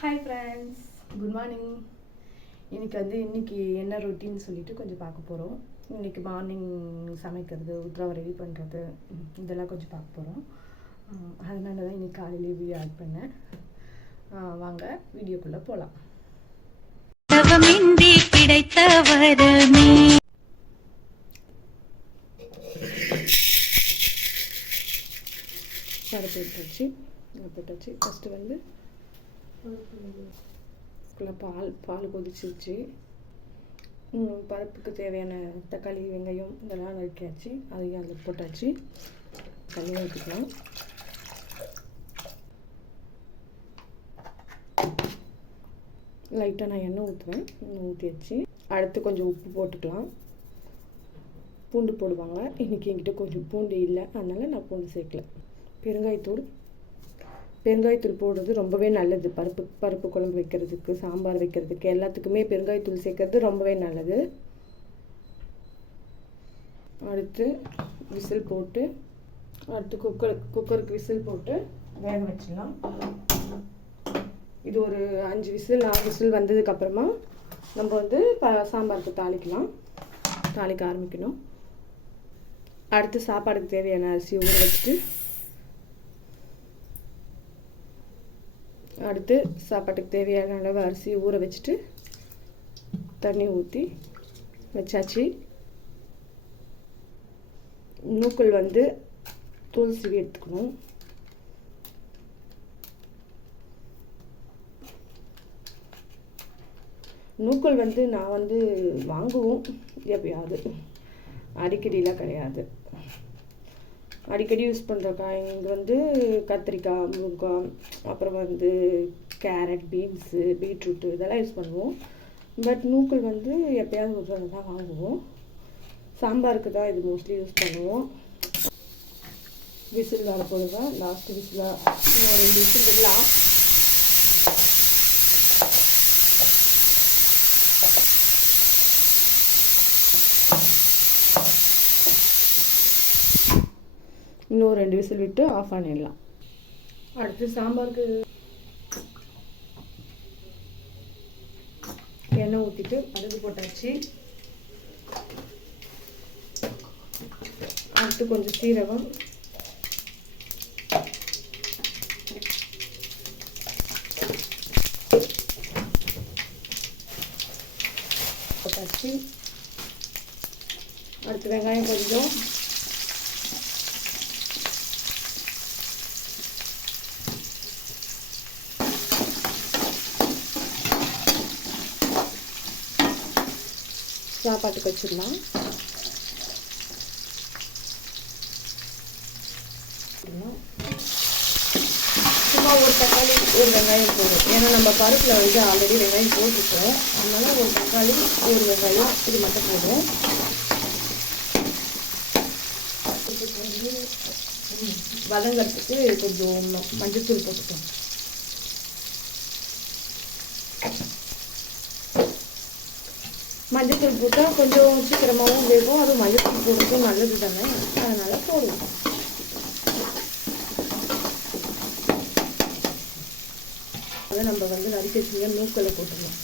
Hi friends, good morning. இன்றைக்கி என்ன routine சொல்லிவிட்டு கொஞ்சம் பார்க்க போகிறோம். இன்றைக்கி மார்னிங் சமைக்கிறது, உத்தரவை ரெடி பண்ணுறது, இதெல்லாம் கொஞ்சம் பார்க்க போகிறோம். அதனால தான் இன்றைக்கி காலையிலே வீடியோ ஆட் பண்ணேன். வாங்க வீடியோக்குள்ளே போகலாம். கிடைத்த வரமே போட்டாச்சு. ஃபஸ்ட்டு வந்து பால் கொதிச்சிருச்சு. பருப்புக்கு தேவையான தக்காளி, வெங்காயம் இதெல்லாம் நறுக்கியாச்சு. அதையும் அதில் போட்டாச்சு. தண்ணி ஊற்றிக்கலாம். லைட்டாக நான் எண்ணெய் ஊற்றுவேன். ஊற்றியாச்சு. அடுத்து கொஞ்சம் உப்பு போட்டுக்கலாம். பூண்டு போடுவாங்க. இன்றைக்கி என்கிட்ட கொஞ்சம் பூண்டு இல்லை, அதனால் நான் பூண்டு சேர்க்கல. பெருங்காயத்தூள் போடுறது ரொம்பவே நல்லது. பருப்பு குழம்பு வைக்கிறதுக்கு, சாம்பார் வைக்கிறதுக்கு, எல்லாத்துக்குமே பெருங்காயத்தூள் சேர்க்கறது ரொம்பவே நல்லது. அடுத்து விசில் போட்டு, அடுத்து குக்கருக்கு விசில் போட்டு வேக வச்சிடலாம். இது ஒரு 5 விசில் 4 விசில் வந்ததுக்கப்புறமா நம்ம வந்து சாம்பாருக்கு தாளிக்க ஆரம்பிக்கணும். அடுத்து சாப்பாடுக்கு தேவையான அரிசி ஊற வச்சுட்டு, அடுத்து சாப்பாட்டுக்கு தேவையான அளவு அரிசி ஊற வச்சுட்டு தண்ணி ஊற்றி வச்சாச்சு. நூக்கல் வந்து தூள் சீவி எடுத்துக்கணும். நூக்கல் வந்து நான் வந்து வாங்குவோம் எப்பயாவது, அடிக்கடிலாம் கிடையாது. அடிக்கடி யூஸ் பண்ணுற காய் இங்கே வந்து கத்திரிக்காய், முருங்காய், அப்புறம் வந்து கேரட், பீன்ஸு, பீட்ரூட்டு இதெல்லாம் யூஸ் பண்ணுவோம். பட் நூக்கல் வந்து எப்போயாவது ஒரு தடவை தான் வாங்குவோம். சாம்பாருக்கு தான் இது மோஸ்ட்லி யூஸ் பண்ணுவோம். விசில் வரப்போது தான் லாஸ்ட் விசிலாக 2 விசில் விடலாம். இன்னும் 2 விசில் விட்டு ஆஃப் பண்ணிடலாம். அடுத்து சாம்பாருக்கு எண்ணெய் ஊற்றிட்டு கடுகு போட்டாச்சு. அடுத்து கொஞ்சம் சீரகம், போட்டாச்சு. அடுத்து வெங்காயம் கொஞ்சம், சாப்பாட்டுக்கு வச்சிடலாம். சும்மா ஒரு தக்காளி, ஒரு வெங்காயம் போடும். ஏன்னா நம்ம பருப்பில் வந்து ஆல்ரெடி வெங்காயம் போட்டுட்டோம். அதனால் ஒரு தக்காளி, ஒரு வெங்காயம் இது மட்டும் போடும். வதங்கிறதுக்கு கொஞ்சம் மஞ்சத்தூள் போட்டுட்டோம். மஞ்சத்தூள் போட்டால் கொஞ்சம் சீக்கிரமாகவும் வேகும். அதுவும் மஞ்சத்தூள் போடுறதும் நல்லது தானே, அதனால் போடுவோம். அதை நம்ம வந்து நறுக்கி வச்சுங்க நூக்கலை போட்டுருவோம்.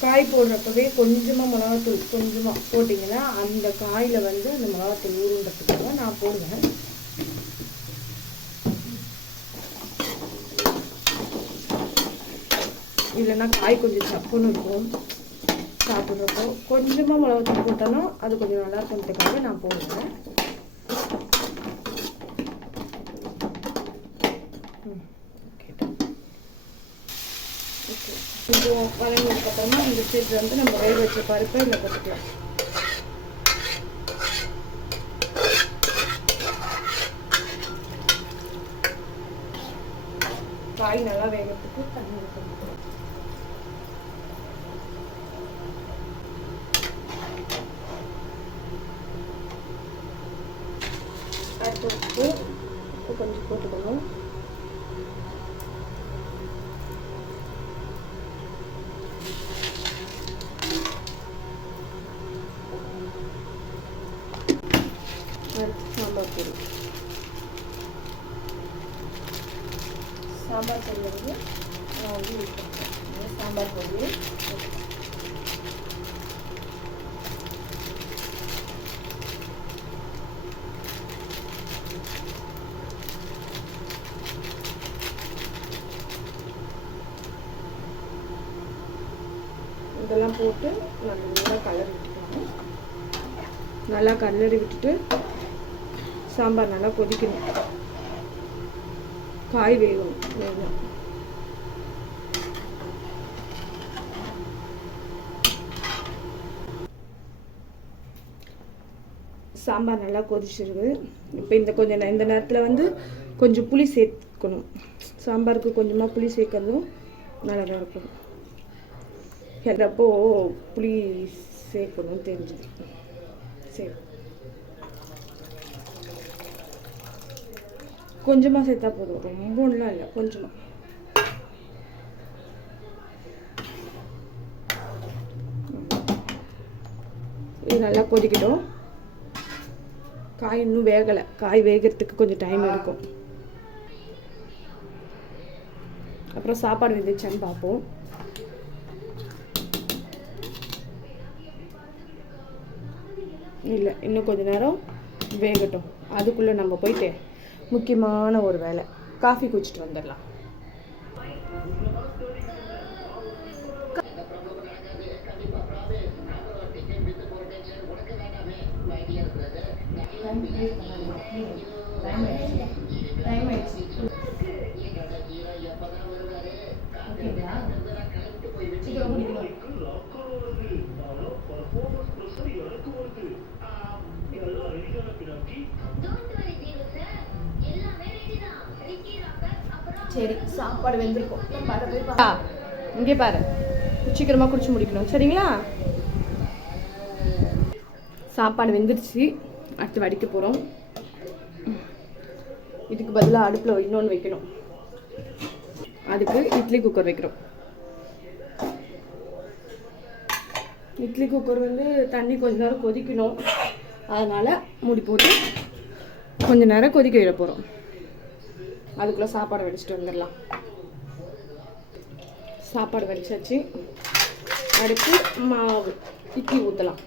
காய் போடுறப்பவே கொஞ்சமாக மிளகாத்தூள் கொஞ்சமாக போட்டிங்கன்னா அந்த காயில் வந்து அந்த மிளகாத்தூள் ஊறுன்றதுக்காக நான் போடுவேன். இல்லைன்னா காய் கொஞ்சம் சப்புன்னு இருக்கும் சாப்பிட்றப்போ. கொஞ்சமாக மிளகாத்தூள் போட்டோன்னா அது கொஞ்சம் நல்லா இருக்கிறதுக்காக நான் போடுவேன். கொஞ்சம் வதங்கினதுக்கப்புறமா இந்த ஸ்டேஜ் வந்து நம்ம வேக வச்ச பருப்பை இதில் போட்டுக்கலாம். காய் நல்லா வேகிறதுக்கு தண்ணி ஊற்றணும். அடுத்து உப்பு கொஞ்சம் போட்டுக்கணும். சாம்பார் பொடி வந்து நான் வந்து யூஸ் பண்ணுறேன். சாம்பார் பொடி இதெல்லாம் போட்டு நல்லா கலரி விட்டுக்கணும். நல்லா கலரி விட்டுட்டு சாம்பார் நல்லா கொதிக்கணும். காய் வேகணும். சாம்பார் நல்லா கொதிச்சிருக்கு. இப்போ இந்த நேரத்தில் வந்து கொஞ்சம் புளி சேர்க்கணும். சாம்பாருக்கு கொஞ்சமாக புளி சேர்க்கறதும் நல்லா இருக்கும். கேட்குறப்போ புளி சேர்க்கணும் தெரிஞ்சுது. சரி, கொஞ்சமாக சேர்த்தா போதும், ரொம்பலாம் இல்லை, கொஞ்சமாக. இது நல்லா கொதிக்கட்டும். காய் இன்னும் வேகலை. காய் வேகிறதுக்கு கொஞ்சம் டைம் எடுக்கும். அப்புறம் சாப்பாடு வெந்துச்சான்னு பார்ப்போம். இல்லை, இன்னும் கொஞ்சம் நேரம் வேகட்டும். அதுக்குள்ளே நம்ம போயிட்டு முக்கியமான ஒரு வேலை, காஃபி குடிச்சிட்டு வந்துடலாம். சரி, சாப்பாடு வெந்திருக்கும். இங்கே பாரு, சீக்கிரமாக குடிச்சு முடிக்கணும். சரிங்களா? சாப்பாடு வெந்துருச்சு. அடுத்து வடிக்க போகிறோம். இதுக்கு பதிலாக அடுப்பில் இன்னொன்று வைக்கணும். அதுக்கு இட்லி குக்கர் வைக்கிறோம். இட்லி குக்கர் வந்து தண்ணி கொஞ்ச நேரம் கொதிக்கணும். அதனால் மூடி போட்டு கொஞ்ச நேரம் கொதிக்க விட போகிறோம். அதுக்குள்ளே சாப்பாடு வடிச்சிட்டு வந்துடலாம். சாப்பாடு வடிச்சாச்சு. அடுத்து மாவு இட்லி ஊற்றலாம்.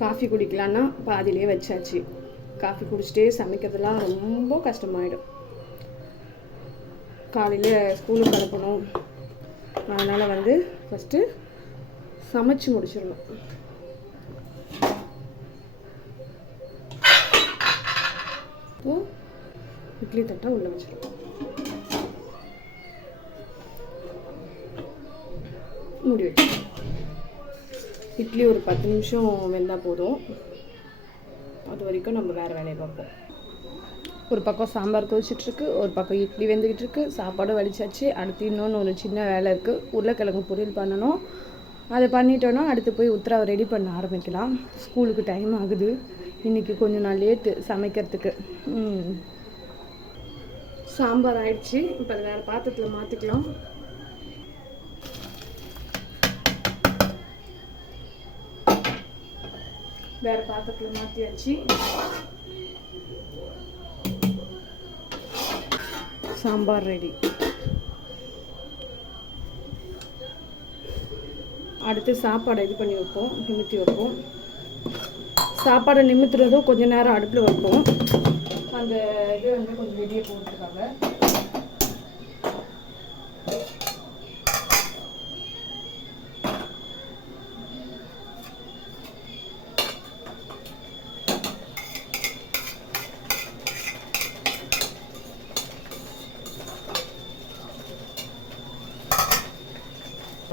காஃபி குடிக்கலான்னா பாதியிலே வச்சாச்சு. காஃபி குடிச்சிட்டே சமைக்கிறதுலாம் ரொம்ப கஷ்டமாயிடும். காலையில் ஸ்கூலுக்கு அனுப்பணும். அதனால் வந்து ஃபஸ்ட்டு சமைச்சு முடிச்சிடணும். இப்போது இட்லி தட்டை உள்ளே வச்சிடணும். மூடி வச்சு இட்லி ஒரு 10 நிமிஷம் வெந்தால் போதும். அது வரைக்கும் நம்ம வேறு வேலையை பார்ப்போம். ஒரு பக்கம் சாம்பார் கொதிச்சிட்ருக்கு, ஒரு பக்கம் இட்லி வெந்துக்கிட்டு இருக்கு. சாப்பாடு வடிச்சாச்சு. அடுத்து இன்னொன்று ஒரு சின்ன வேலை இருக்குது. உருளைக்கிழங்கு பொரியல் பண்ணணும். அதை பண்ணிட்டோன்னா அடுத்து போய் உத்தரவை ரெடி பண்ண ஆரம்பிக்கலாம். ஸ்கூலுக்கு டைம் ஆகுது. இன்றைக்கி கொஞ்சம் நாள் லேட்டு சமைக்கிறதுக்கு. சாம்பார் ஆயிடுச்சு. இப்போ அதை வேறு பாத்திரத்தில் மாற்றிக்கலாம். வேறு பாத்திரத்தில் மாற்றியாச்சு. சாம்பார் ரெடி. அடுத்து சாப்பாடை இது பண்ணி வைப்போம், நிமித்தி வைப்போம். சாப்பாடை நிமித்துறதும் கொஞ்சம் நேரம் அடுப்பில் வைப்போம். அந்த இது வந்து கொஞ்சம் வெளியே போட்டுருக்காங்க.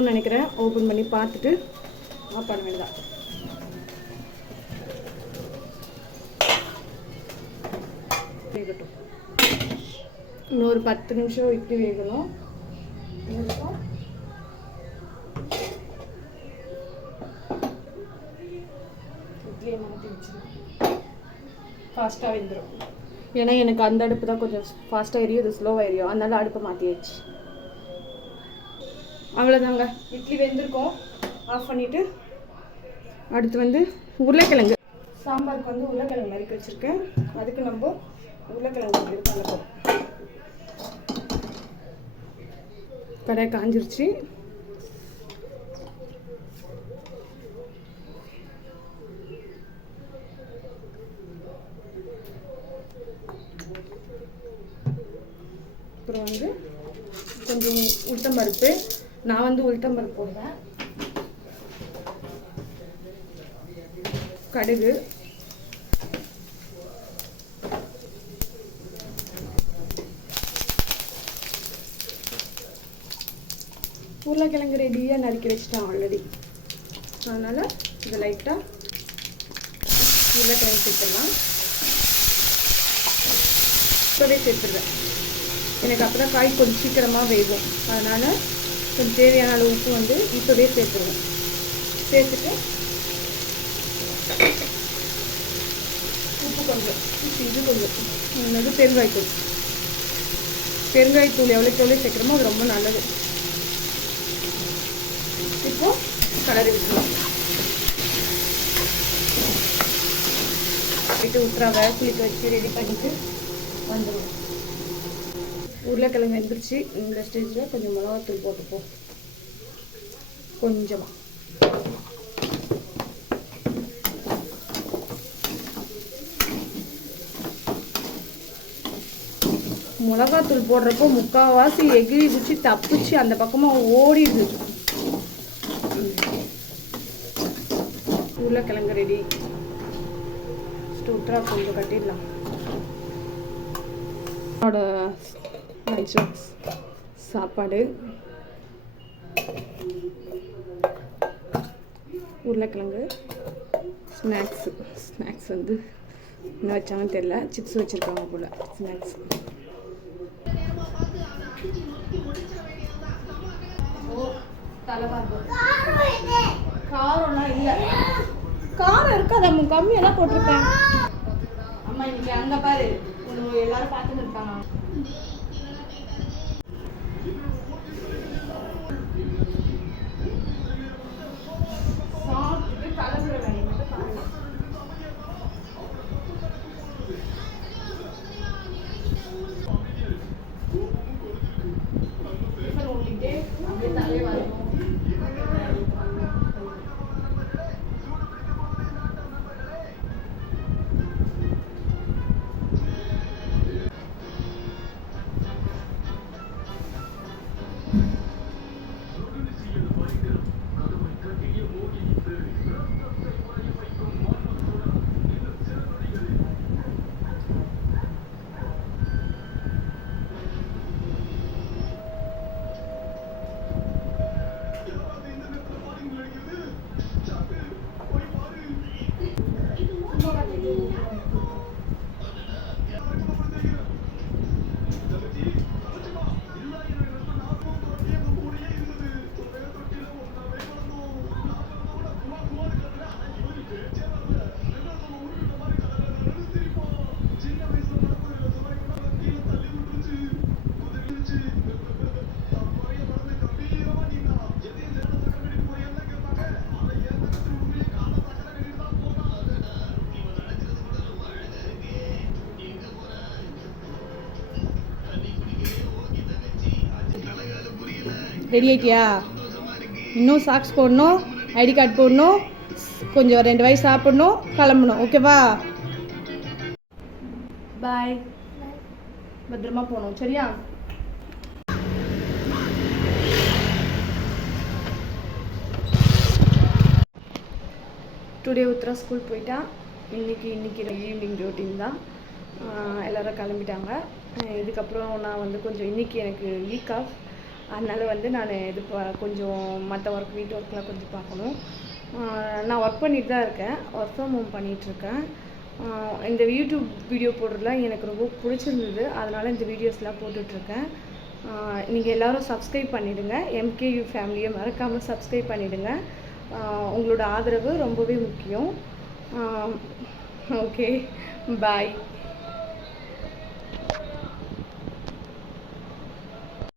நினைக்கிறேன். ஓப்பன் பண்ணி பார்த்துட்டு ஆஃப் பண்ண வேண்டியதான். வேகட்டும். இன்னொரு 10 நிமிஷம் இட்லி வேகணும். இட்லியை மாற்றி வச்சு ஃபாஸ்ட்டாக வெந்துடும். ஏன்னா எனக்கு அந்த அடுப்பு தான் கொஞ்சம் ஃபாஸ்ட்டாக எரியும், இது ஸ்லோவாக எரியும், அதனால அடுப்பை மாற்றியாச்சு. அவ்வளோதாங்க, இட்லி வெந்திருக்கோம். ஆஃப் பண்ணிவிட்டு அடுத்து வந்து உருளைக்கிழங்கு சாம்பாருக்கு வந்து உருளைக்கிழங்கு நறுக்கி வச்சுருக்கேன். அதுக்கு நம்ம உருளைக்கிழங்கு இது பண்ணப்போம். கடாய் காஞ்சிருச்சு. அப்புறம் வந்து கொஞ்சம் உளுத்தம்பருப்பு, நான் வந்து உளுத்தம்பருப்பு போடுவேன். கடுகு, உருளைக்கிழங்கு ரெடியாக நறுக்கி வச்சுட்டேன் ஆல்ரெடி. அதனால் இதை லைட்டாக உருளைக்கிழங்கு சேர்த்துடலாம். இப்போவே சேர்த்துடுவேன், எனக்கு அப்போ தான் காய் கொஞ்சம் சீக்கிரமாக வேகும். அதனால் கொஞ்சம் தேவையான அளவு உப்பு வந்து இப்போவே சேர்த்துருவேன். சேர்த்துட்டு உப்பு கொஞ்சம், இது கொஞ்சம், என்னது பெருங்காயத்தூள். பெருங்காயத்தூள் எவ்வளோக்கு எவ்வளோ சேர்க்குறோமோ அது ரொம்ப நல்லது. இப்போ கலரி விட்டுருவோம். போயிட்டு உத்தராவை குளிக்க வச்சு ரெடி பண்ணிட்டு வந்துடுவோம். உருளைக்கிழங்கு வெந்துருச்சு. இந்த ஸ்டேஜில் கொஞ்சம் மிளகாத்தூள் போட்டுப்போம், கொஞ்சமாக. மிளகாத்தூள் போடுறப்போ முக்கால்வாசி எகிரி குச்சி தப்பிச்சு அந்த பக்கமாக ஓடிடுது. உருளைக்கிழங்கு ரெடி. ஸ்டூட்ரா கொஞ்சம் கட்டிடலாம். சாப்பாடு, உருளைக்கிழங்கு, ஸ்நாக்ஸ் வந்து என்ன வச்சாங்கன்னு தெரியல, சிப்ஸ் வச்சுருக்காங்க போல். ஸ்நாக்ஸ் காரம்லாம் இல்லை, காரம் இருக்காது, நம்ம கம்மியெல்லாம் போட்டிருப்பேன். அம்மா இன்னைக்கு அங்கே பாரு, எல்லாரும் பார்த்துட்டு இருக்காங்க. சாப்பிட்டு கலந்துட வேண்டிய மட்டும் பாருங்க. ஓட்டிக்கிட்டே அப்படியே தலையே வரணும். ரெடி ஆகிட்டியா? இன்னும் சாக்ஸ் போடணும், ஐடி கார்டு போடணும், கொஞ்சம் 2 வயசு சாப்பிடணும், கிளம்பணும். ஓகேவா? பாய். பத்திரமா போகணும், சரியா? டுடே உத்ரா ஸ்கூல் போயிட்டா. இன்னைக்கு ஈவினிங் ரொட்டீன் தான். எல்லோரும் கிளம்பிட்டாங்க. இதுக்கப்புறம் நான் வந்து கொஞ்சம் இன்றைக்கி எனக்கு வீக் ஆஃப், அதனால் வந்து நான் இது கொஞ்சம் மற்ற ஒர்க், வீட்டு ஒர்க்லாம் கொஞ்சம் பார்க்கணும். நான் ஒர்க் பண்ணிட்டு தான் இருக்கேன், ஒர்க் ஃப்ரம் ஹோம் பண்ணிகிட்ருக்கேன். இந்த யூடியூப் வீடியோ போடுறதுலாம் எனக்கு ரொம்ப பிடிச்சிருந்தது, அதனால் இந்த வீடியோஸ்லாம் போட்டுட்ருக்கேன். நீங்கள் எல்லோரும் சப்ஸ்கிரைப் பண்ணிவிடுங்க. MKU ஃபேமிலியை மறக்காமல் சப்ஸ்கிரைப் பண்ணிவிடுங்க. உங்களோட ஆதரவு ரொம்பவே முக்கியம். ஓகே, பாய்.